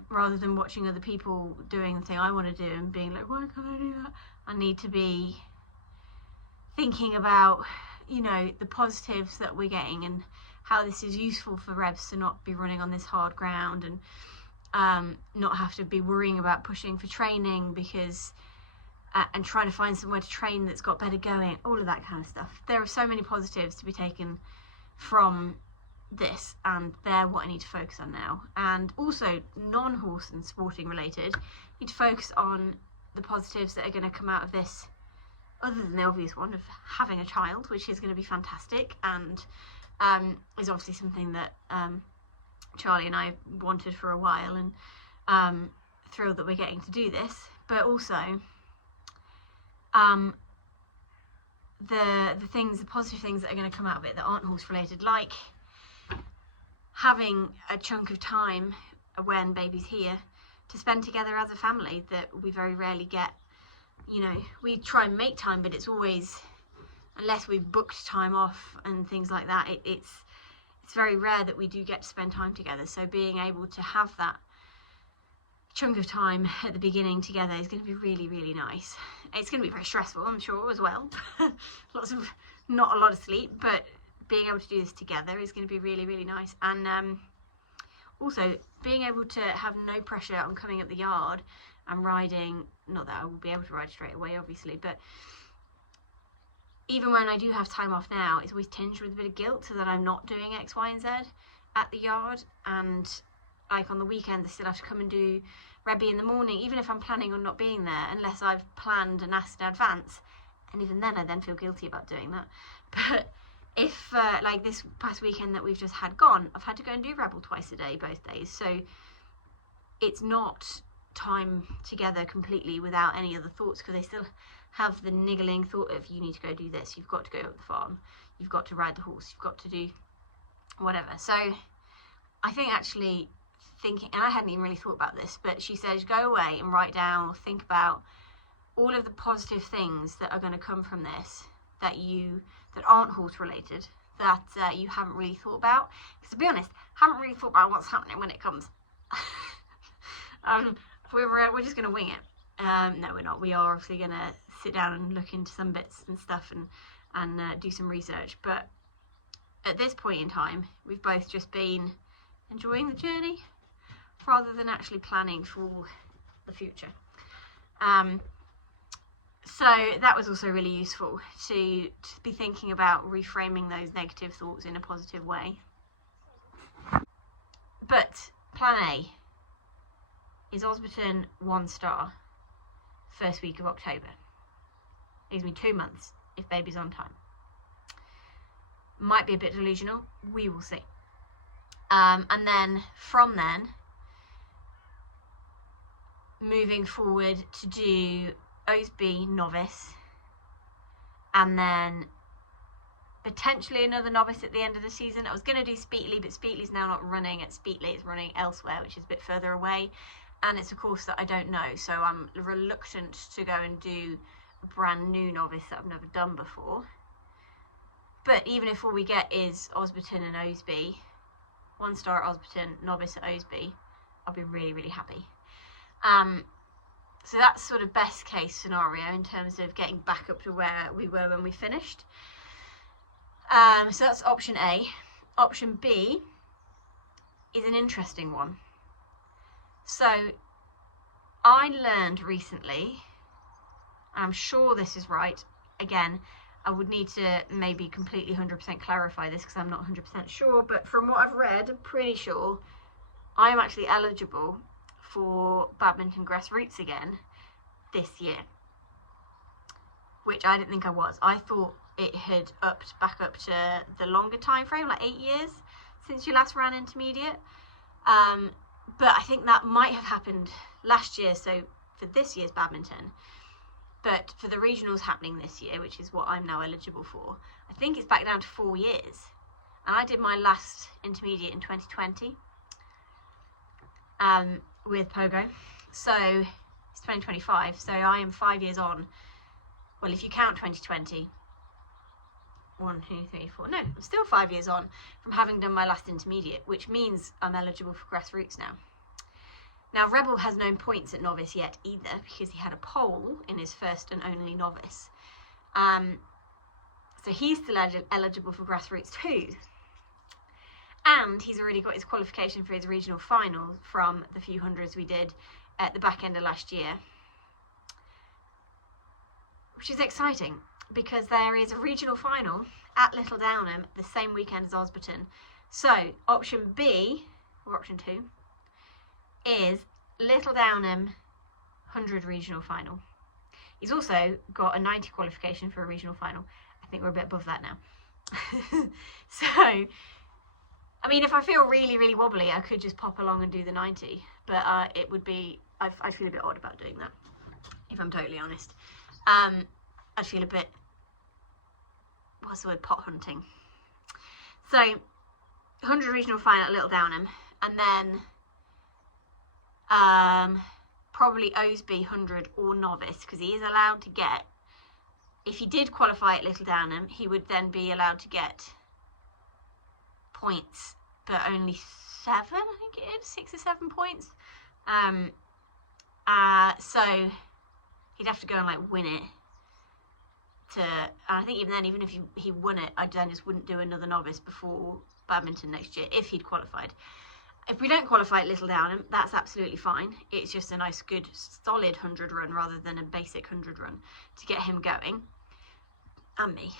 rather than watching other people doing the thing I want to do and being like, why can't I do that? I need to be thinking about the positives that we're getting, and how this is useful for revs to not be running on this hard ground, and not have to be worrying about pushing for training, because and trying to find somewhere to train that's got better going, all of that kind of stuff. There are so many positives to be taken from this, and they're what I need to focus on now. And also, non-horse and sporting related, I need to focus on the positives that are going to come out of this, other than the obvious one of having a child, which is going to be fantastic, and is obviously something that Charlie and I wanted for a while, and thrilled that we're getting to do this. But also the positive things that are going to come out of it that aren't horse related, like having a chunk of time when baby's here to spend together as a family that we very rarely get. You know, we try and make time, but it's always, unless we've booked time off and things like that, it's very rare that we do get to spend time together. So being able to have that chunk of time at the beginning together is going to be really, really nice. It's going to be very stressful, I'm sure, as well. Not a lot of sleep, but being able to do this together is going to be really, really nice. And also being able to have no pressure on coming up the yard and riding, not that I will be able to ride straight away obviously, but even when I do have time off now, it's always tinged with a bit of guilt so that I'm not doing X, Y and Z at the yard. And like on the weekend I still have to come and do Rebby in the morning, even if I'm planning on not being there, unless I've planned and asked in advance, and even then I then feel guilty about doing that. But if like this past weekend that we've just had gone, I've had to go and do Rebel twice a day both days, so it's not time together completely without any other thoughts, because I still have the niggling thought of, you need to go do this, you've got to go up the farm, you've got to ride the horse, you've got to do whatever. So I think actually thinking, and I hadn't even really thought about this, but she says go away and write down or think about all of the positive things that are going to come from this that aren't horse related, that you haven't really thought about. Because to be honest, I haven't really thought about what's happening when it comes. We're just going to wing it. No, we're not. We are obviously going to sit down and look into some bits and stuff and do some research. But at this point in time, we've both just been enjoying the journey rather than actually planning for the future. So that was also really useful to be thinking about reframing those negative thoughts in a positive way. But plan A is Osberton 1 star, first week of October. Leaves me 2 months if baby's on time. Might be a bit delusional, we will see. And then from then, moving forward to do Osby novice, and then potentially another novice at the end of the season. I was going to do Speetley, but Speetley's now not running at Speetley, it's running elsewhere, which is a bit further away, and it's a course that I don't know, so I'm reluctant to go and do a brand new novice that I've never done before. But even if all we get is Osberton and Osby, 1 star at Osberton, novice at Osby, I'll be really, really happy. So that's sort of best case scenario in terms of getting back up to where we were when we finished. So that's option A. Option B is an interesting one. So I learned recently, and I'm sure this is right, again, I would need to maybe completely 100% clarify this because I'm not 100% sure, but from what I've read, I'm pretty sure I'm actually eligible for badminton grassroots again this year, which I didn't think I was. I thought it had upped back up to the longer time frame, like 8 years since you last ran intermediate. But I think that might have happened last year, so for this year's badminton. But for the regionals happening this year, which is what I'm now eligible for, I think it's back down to 4 years. And I did my last intermediate in 2020 with Pogo. So it's 2025, so I am 5 years on. Well, if you count 2020, 1, 2, 3, 4, no, I'm still 5 years on from having done my last intermediate, which means I'm eligible for grassroots now. Now, Rebel has no points at novice yet either, because he had a pole in his first and only novice. So he's still eligible for grassroots too. And he's already got his qualification for his regional final from the few hundreds we did at the back end of last year. Which is exciting, because there is a regional final at Little Downham the same weekend as Osberton. So option B, or option 2, is Little Downham 100 regional final. He's also got a 90 qualification for a regional final. I think we're a bit above that now. So, I mean, if I feel really, really wobbly, I could just pop along and do the 90. But it would be, I feel a bit odd about doing that, if I'm totally honest. I'd feel a bit, what's the word, pot hunting. So, 100 regional final at Little Downham, and then probably Osby 100 or novice, because he is allowed to get, if he did qualify at Little Downham, he would then be allowed to get points, but only 7, I think it is, 6 or 7 points. So he'd have to go and like win it and I think even then, even if he won it, I then just wouldn't do another novice before badminton next year if he'd qualified. If we don't qualify at Little Downham, that's absolutely fine. It's just a nice, good, solid 100 run rather than a basic 100 run to get him going. And me.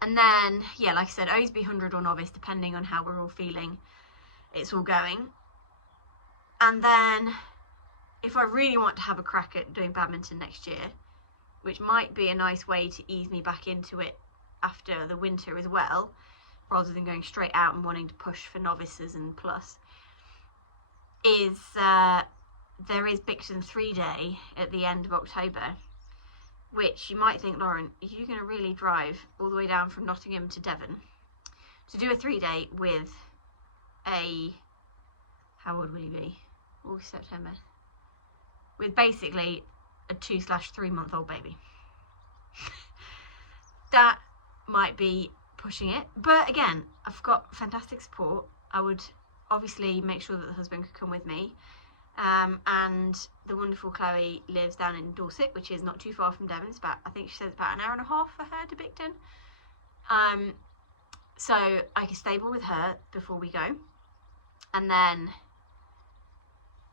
And then, yeah, like I said, Osby 100 or novice, depending on how we're all feeling. It's all going. And then, if I really want to have a crack at doing badminton next year, which might be a nice way to ease me back into it after the winter as well, rather than going straight out and wanting to push for novices and plus, is there is Bicton 3-day at the end of October, which you might think, Lauren, are you going to really drive all the way down from Nottingham to Devon to do a 3-day with how old will you be? August, September. With basically a 2/3 month old baby. That might be pushing it, but again, I've got fantastic support. I would obviously make sure that the husband could come with me, and the wonderful Chloe lives down in Dorset, which is not too far from Devon. It's about, I think she says, about an hour and a half for her to Bicton. So I could stable with her before we go, and then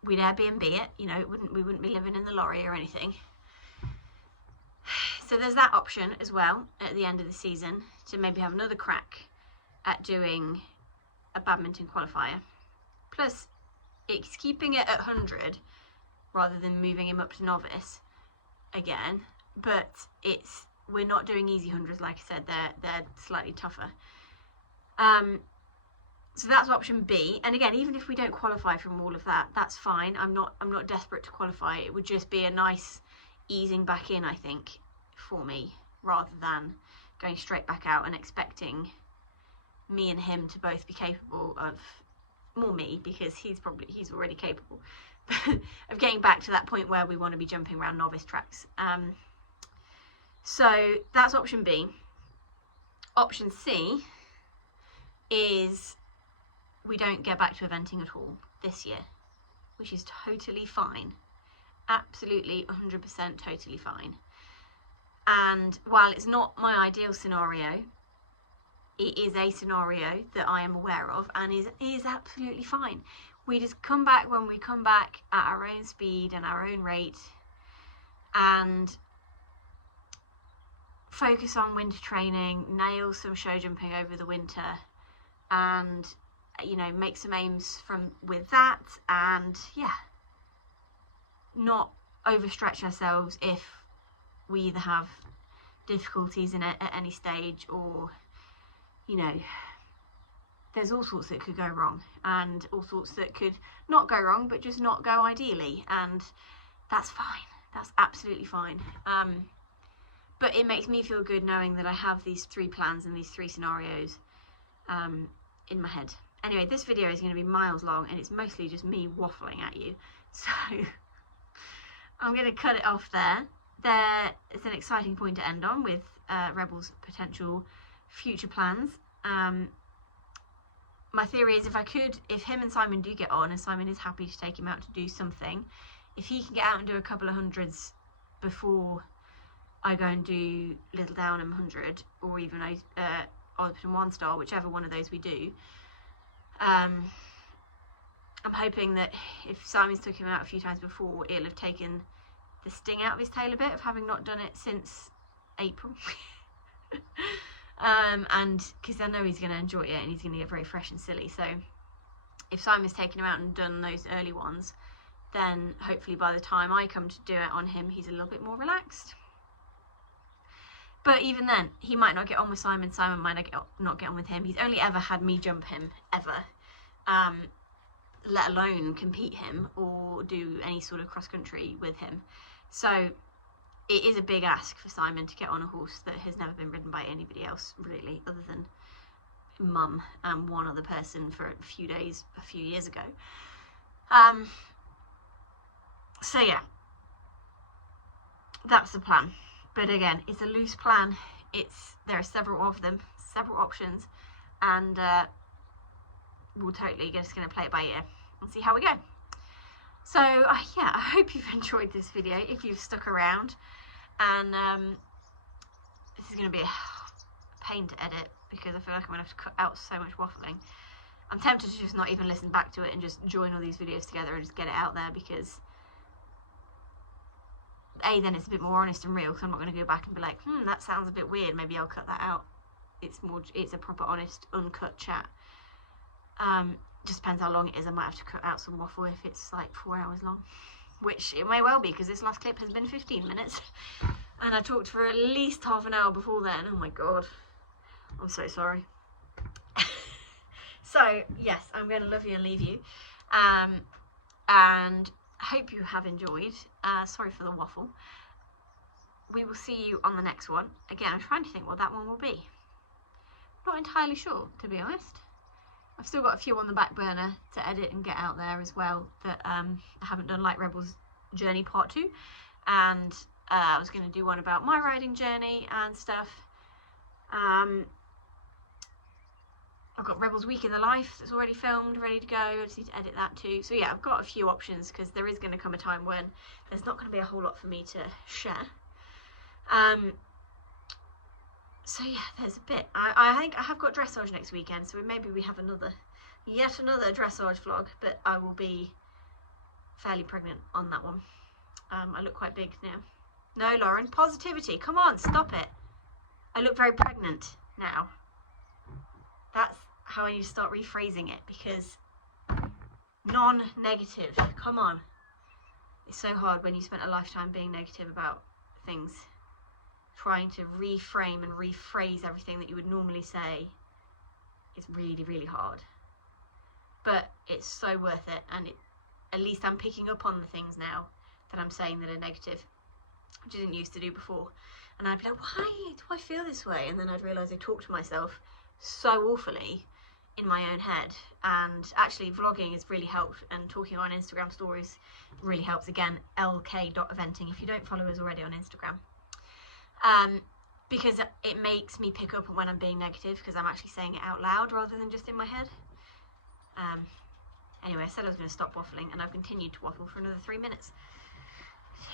we'd Airbnb it. You know, we wouldn't be living in the lorry or anything. So there's that option as well at the end of the season to maybe have another crack at doing a badminton qualifier. Plus, it's keeping it at 100 rather than moving him up to novice again. But we're not doing easy 100s, like I said. They're slightly tougher. So that's option B. And again, even if we don't qualify from all of that, that's fine. I'm not desperate to qualify. It would just be a nice easing back in, I think, for me, rather than going straight back out and expecting me and him to both be capable of, more me, because he's already capable of getting back to that point where we want to be jumping around novice tracks. So that's option B. Option C is we don't get back to eventing at all this year, which is totally fine. Absolutely 100% totally fine. And while it's not my ideal scenario, it is a scenario that I am aware of and is absolutely fine. We just come back when we come back at our own speed and our own rate, and focus on winter training, nail some show jumping over the winter, and you know, make some aims with that, and yeah, not overstretch ourselves if we either have difficulties in it at any stage, or you know, there's all sorts that could go wrong, and all sorts that could not go wrong but just not go ideally, and that's fine. That's absolutely fine. But it makes me feel good knowing that I have these 3 plans and these 3 scenarios in my head. Anyway, this video is going to be miles long, and it's mostly just me waffling at you, so I'm going to cut it off there. There is an exciting point to end on with Rebel's potential future plans. My theory is if him and Simon do get on, and Simon is happy to take him out to do something, if he can get out and do a couple of 100s before I go and do Little Downham 100, or even Osborne 1 star, whichever one of those we do, I'm hoping that if Simon's took him out a few times before, it'll have taken the sting out of his tail a bit of having not done it since April. And because I know he's going to enjoy it and he's going to get very fresh and silly. So if Simon's taken him out and done those early ones, then hopefully by the time I come to do it on him, he's a little bit more relaxed. But even then, he might not get on with Simon. Simon might not get on with him. He's only ever had me jump him, ever. Let alone compete him or do any sort of cross-country with him. So it is a big ask for Simon to get on a horse that has never been ridden by anybody else, really, other than Mum and one other person for a few days, a few years ago. So yeah, that's the plan. But again, it's a loose plan. There are several of them, several options, and we're totally just going to play it by ear and see how we go. So yeah, I hope you've enjoyed this video, if you've stuck around. And this is going to be a pain to edit because I feel like I'm going to have to cut out so much waffling. I'm tempted to just not even listen back to it and just join all these videos together and just get it out there, because then it's a bit more honest and real, because I'm not going to go back and be like, that sounds a bit weird, maybe I'll cut that out. It's a proper, honest, uncut chat. Just depends how long it is. I might have to cut out some waffle if it's like 4 hours long, which it may well be, because this last clip has been 15 minutes and I talked for at least half an hour before then. Oh my god, I'm so sorry. So yes, I'm going to love you and leave you, and hope you have enjoyed. Sorry for the waffle. We will see you on the next one. Again, I'm trying to think what that one will be. Not entirely sure, to be honest. I've still got a few on the back burner to edit and get out there as well that I haven't done, like Rebel's Journey Part 2, and I was going to do one about my riding journey and stuff. I've got Rebel's Week in the Life that's already filmed, ready to go. I just need to edit that too. So yeah, I've got a few options, because there is going to come a time when there's not going to be a whole lot for me to share. So yeah, there's a bit. I think I have got dressage next weekend, so maybe we have yet another dressage vlog, but I will be fairly pregnant on that one. I look quite big now. No, Lauren, positivity, come on, stop it. I look very pregnant now. That's how I need to start rephrasing it, because non-negative, come on. It's so hard when you spent a lifetime being negative about things. Trying to reframe and rephrase everything that you would normally say is really, really hard. But it's so worth it, and at least I'm picking up on the things now that I'm saying that are negative, which I didn't used to do before. And I'd be like, why do I feel this way? And then I'd realise I talk to myself so awfully in my own head. And actually vlogging has really helped, and talking on Instagram stories really helps. Again, lk.eventing if you don't follow us already on Instagram. Because it makes me pick up when I'm being negative, because I'm actually saying it out loud rather than just in my head. Anyway, I said I was going to stop waffling, and I've continued to waffle for another 3 minutes.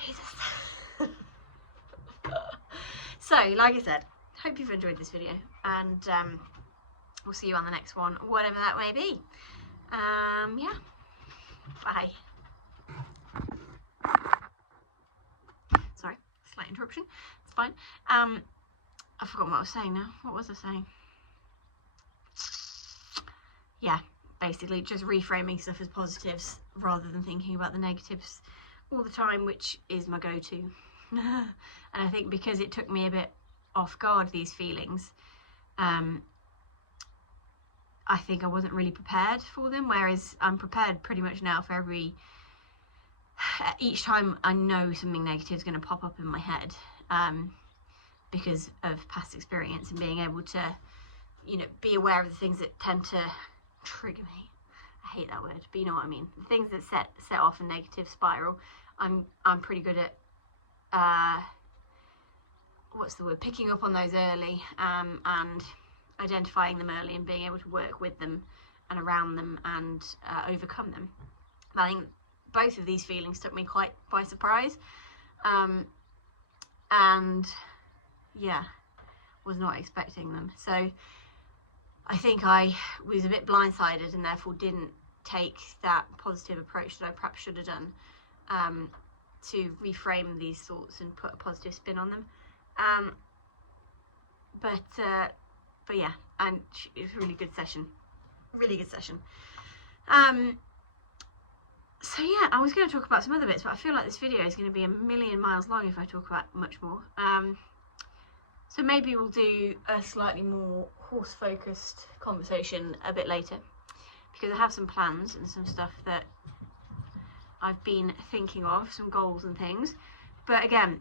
Jesus. So, like I said, hope you've enjoyed this video, and we'll see you on the next one, whatever that may be. Yeah, bye. Sorry, slight interruption. It's fine. I've forgotten what I was saying now. What was I saying? Yeah, basically just reframing stuff as positives rather than thinking about the negatives all the time, which is my go-to. And I think because it took me a bit off guard, these feelings, I think I wasn't really prepared for them, whereas I'm prepared pretty much now for each time I know something negative is going to pop up in my head, because of past experience and being able to, be aware of the things that tend to trigger me. I hate that word, but you know what I mean. The things that set off a negative spiral, I'm pretty good at picking up on those early, and identifying them early and being able to work with them and around them and overcome them. I think both of these feelings took me quite by surprise, and yeah, was not expecting them. So I think I was a bit blindsided, and therefore didn't take that positive approach that I perhaps should have done, to reframe these thoughts and put a positive spin on them. But yeah, and it was a really good session. So yeah, I was going to talk about some other bits, but I feel like this video is going to be a million miles long if I talk about much more. So maybe we'll do a slightly more horse focused conversation a bit later, because I have some plans and some stuff that I've been thinking of, some goals and things. But again,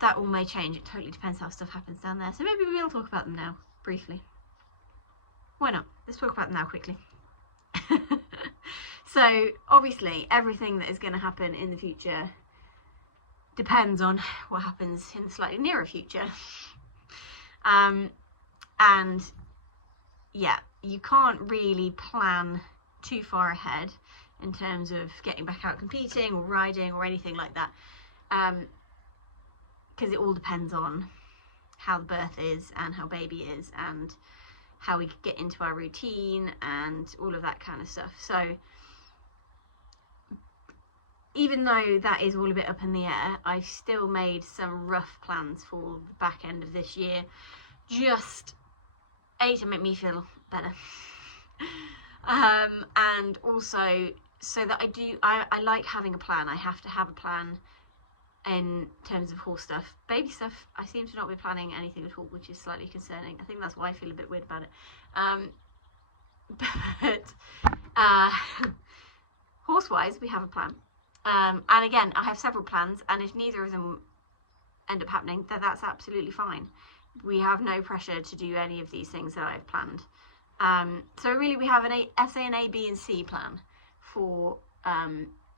that all may change. It totally depends how stuff happens down there. So maybe we'll talk about them now, briefly. Why not? Let's talk about them now quickly. So obviously everything that is going to happen in the future depends on what happens in the slightly nearer future. And yeah, you can't really plan too far ahead in terms of getting back out competing or riding or anything like that, because it all depends on how the birth is and how baby is and how we get into our routine and all of that kind of stuff. So even though that is all a bit up in the air, I've still made some rough plans for the back end of this year, just to make me feel better, and also so that I like having a plan. I have to have a plan in terms of horse stuff. Baby stuff, I seem to not be planning anything at all, which is slightly concerning. I think that's why I feel a bit weird about it. But horse-wise, we have a plan. And again, I have several plans, and if neither of them end up happening, then that's absolutely fine. We have no pressure to do any of these things that I've planned. So really we have an SA, an A, B and C plan for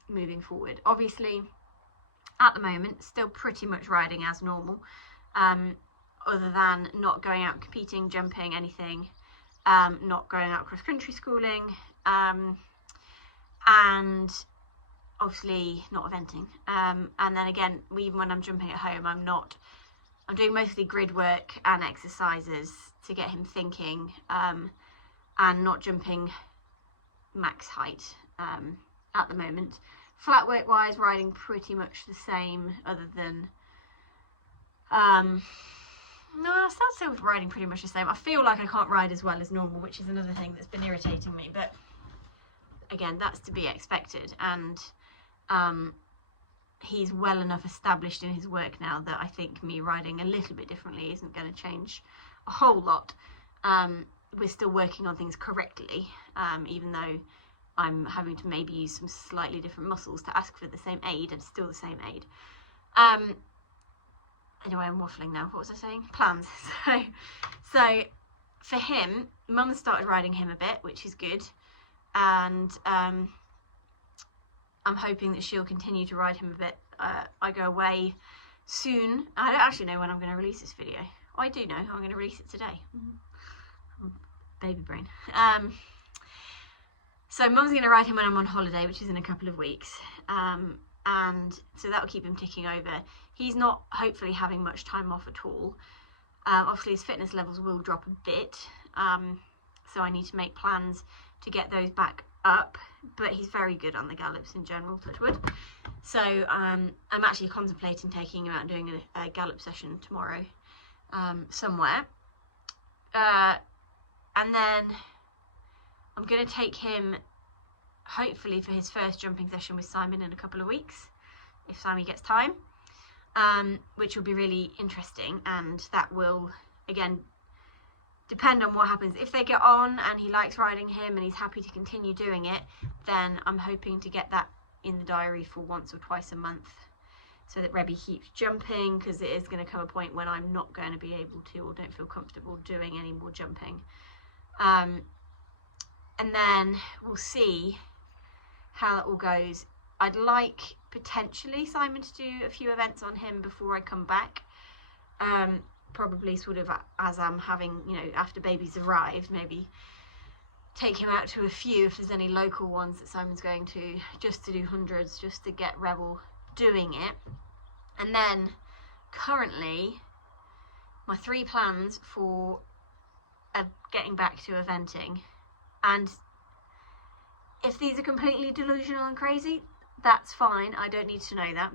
moving forward. Obviously, at the moment, still pretty much riding as normal, other than not going out competing, jumping, anything, not going out cross-country schooling, and obviously not eventing. And then again, even when I'm jumping at home, I'm doing mostly grid work and exercises to get him thinking, and not jumping max height at the moment. Flat work wise, riding pretty much the same, other than no, I still riding pretty much the same. I feel like I can't ride as well as normal, which is another thing that's been irritating me, but again, that's to be expected. And he's well enough established in his work now that I think me riding a little bit differently isn't going to change a whole lot. We're still working on things correctly, even though I'm having to maybe use some slightly different muscles to ask for the same aid, and still the same aid. Anyway, I'm waffling now. What was I saying? Plans. So for him, Mum started riding him a bit, which is good, and I'm hoping that she'll continue to ride him a bit. I go away soon. I don't actually know when I'm going to release this video. I do know I'm going to release it today. Baby brain. So Mum's going to ride him when I'm on holiday, which is in a couple of weeks, and so that will keep him ticking over. He's not hopefully having much time off at all. Obviously his fitness levels will drop a bit, so I need to make plans to get those back up, but he's very good on the gallops in general, touch wood. So I'm actually contemplating taking him out and doing a gallop session tomorrow, somewhere, and then I'm going to take him hopefully for his first jumping session with Simon in a couple of weeks, if Simon gets time, which will be really interesting, and that will again depend on what happens. If they get on and he likes riding him and he's happy to continue doing it, then I'm hoping to get that in the diary for once or twice a month, so that Rebby keeps jumping, because it is going to come a point when I'm not going to be able to, or don't feel comfortable doing any more jumping. And then we'll see how that all goes. I'd like potentially Simon to do a few events on him before I come back, probably sort of as I'm having, after baby's arrived, maybe take him out to a few if there's any local ones that Simon's going to, just to do hundreds, just to get Rebel doing it. And then currently my 3 plans for getting back to eventing, and if these are completely delusional and crazy, that's fine. I don't need to know that.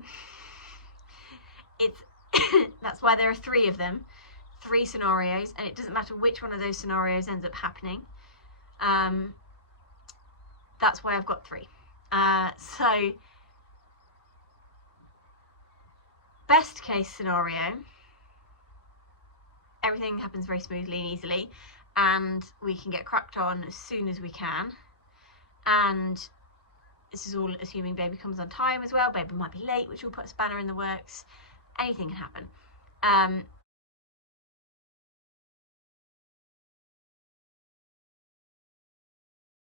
That's why there are 3 of them, 3 scenarios, and it doesn't matter which one of those scenarios ends up happening. That's why I've got 3. So best case scenario, everything happens very smoothly and easily, and we can get cracked on as soon as we can. And this is all assuming baby comes on time as well. Baby might be late, which will put a spanner in the works. Anything can happen.